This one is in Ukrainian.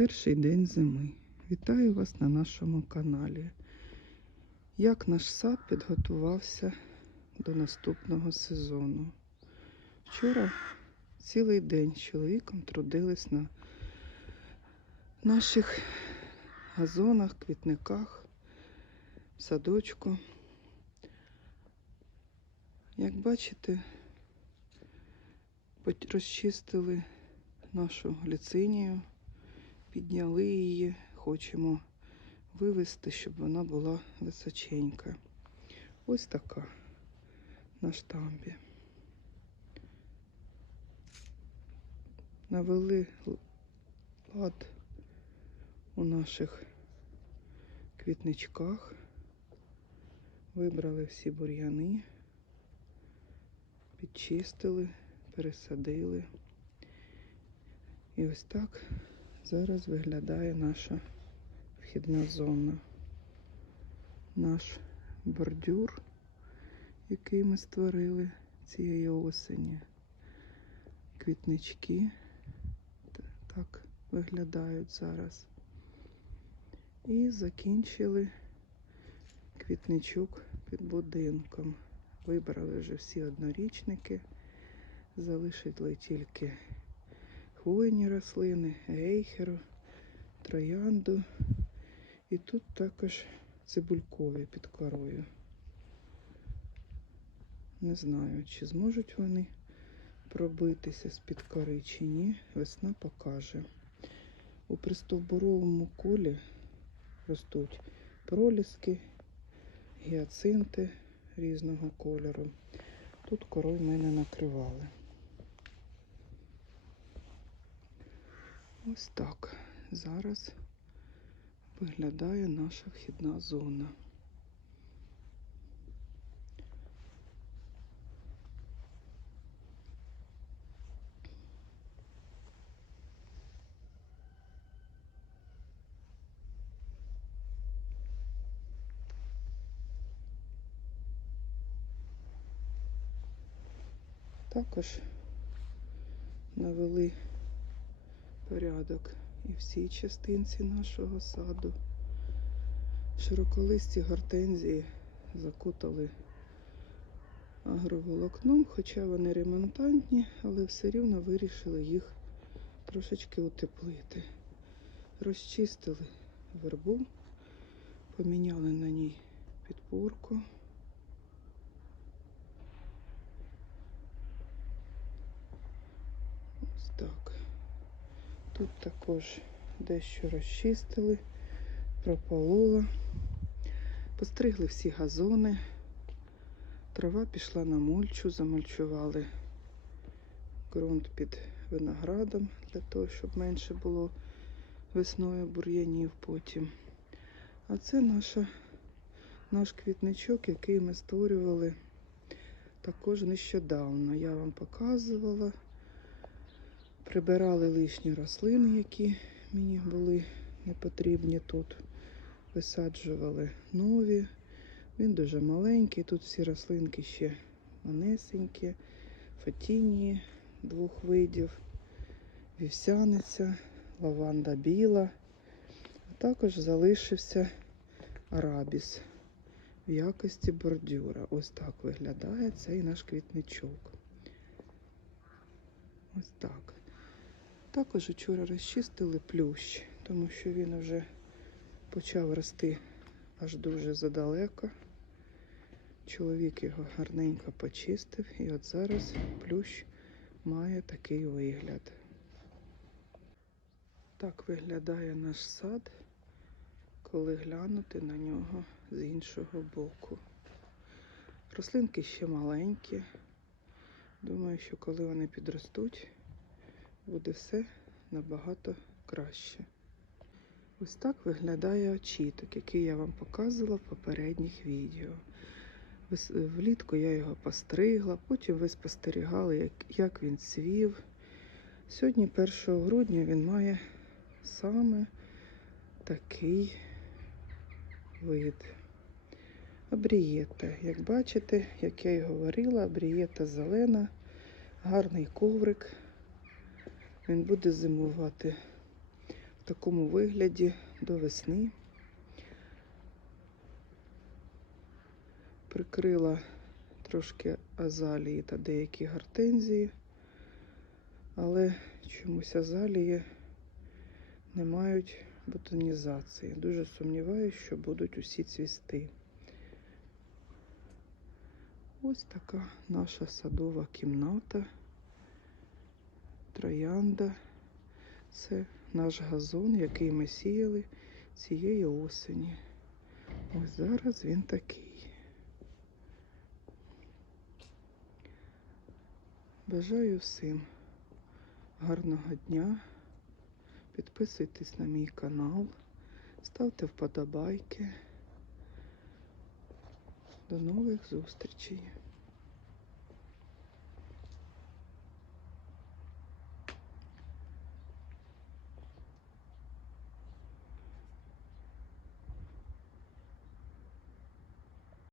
Перший день зими. Вітаю вас на нашому каналі. Як наш сад підготувався до наступного сезону? Вчора цілий день з чоловіком трудились на наших газонах, квітниках, садочку. Як бачите, розчистили нашу гліцинію, підняли її, хочемо вивести, щоб вона була височенька. Ось така на штамбі. Навели лад у наших квітничках, вибрали всі бур'яни, підчистили, пересадили. І ось так зараз виглядає наша вхідна зона. Наш бордюр, який ми створили цієї осені. Квітнички так виглядають зараз. І закінчили квітничок під будинком. Вибрали вже всі однорічники, залишили тільки хвойні рослини, гейхеру, троянду. І тут також цибулькові під корою. Не знаю, чи зможуть вони пробитися з-під кори чи ні. Весна покаже. У пристовбуровому колі ростуть проліски, гіацинти різного кольору. Тут корою ми не накривали. Ось так зараз виглядає наша вхідна зона. Також навели порядок і в цій частинці нашого саду. Широколисті гортензії закутали агроволокном, хоча вони ремонтантні, але все рівно вирішили їх трошечки утеплити. Розчистили вербу, поміняли на ній підпорку. Ось так. Тут також дещо розчистили, прополола. Постригли всі газони. Трава пішла на мульчу, замульчували ґрунт під виноградом для того, щоб менше було весною бур'янів потім. А це наша, наш квітничок, який ми створювали також нещодавно. Я вам показувала. Прибирали лишні рослини, які мені були не потрібні тут. Висаджували нові. Він дуже маленький. Тут всі рослинки ще манесенькі, фатінії двох видів, вівсяниця, лаванда біла. А також залишився арабіс в якості бордюра. Ось так виглядає цей наш квітничок. Ось так. Також вчора розчистили плющ, тому що він вже почав рости аж дуже задалеко. Чоловік його гарненько почистив, і от зараз плющ має такий вигляд. Так виглядає наш сад, коли глянути на нього з іншого боку. Рослинки ще маленькі. Думаю, що коли вони підростуть, буде все набагато краще. Ось так виглядає очіток, який я вам показувала в попередніх відео. Влітку я його постригла, потім ви спостерігали, як, він цвів. Сьогодні, 1 грудня, він має саме такий вид. Абрієта. Як бачите, як я і говорила, абрієта зелена, гарний коврик. Він буде зимувати в такому вигляді до весни. Прикрила трошки азалії та деякі гортензії, але чомусь азалії не мають бутонізації. Дуже сумніваюся, що будуть усі цвісти. Ось така наша садова кімната. Троянда. Це наш газон, який ми сіяли цієї осені. Ось зараз він такий. Бажаю всім гарного дня. Підписуйтесь на мій канал, ставте вподобайки. До нових зустрічей.